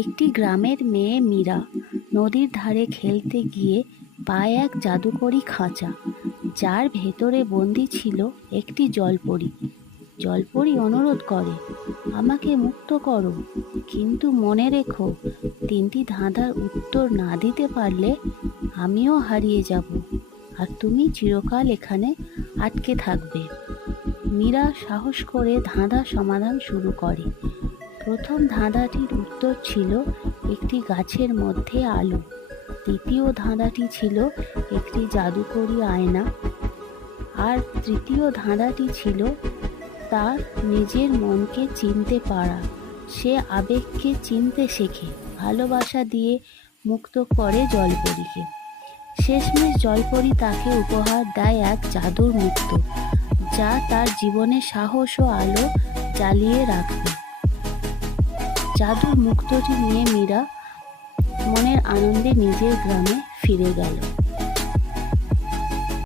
একটি গ্রামের মেয়ে মীরা নদীর ধারে খেলতে গিয়ে পায় এক জাদুকরি খাঁচা, যার ভেতরে বন্দি ছিল একটি জলপরী। জলপরী অনুরোধ করে, আমাকে মুক্ত করো, কিন্তু মনে রেখো, তিনটি ধাঁধার উত্তর না দিতে পারলে আমিও হারিয়ে যাব, আর তুমি চিরকাল এখানে আটকে থাকবে। মীরা সাহস করে ধাঁধা সমাধান শুরু করে। প্রথম ধাঁধাটির উত্তর ছিল একটি গাছের মধ্যে আলো। দ্বিতীয় ধাঁধাটি ছিল একটি জাদুকরি আয়না। আর তৃতীয় ধাঁধাটি ছিল তার নিজের মনকে চিনতে পারা। সে আবেগকে চিনতে শেখে, ভালোবাসা দিয়ে মুক্ত করে জলপরীকে। শেষমেশ জলপরী তাকে উপহার দেয় এক জাদুর মুক্তো, যা তার জীবনে সাহস ও আলো জ্বালিয়ে রাখবে। জাদুর মুক্তটি নিয়ে মীরা মনের আনন্দে নিজের গ্রামে ফিরে গেল।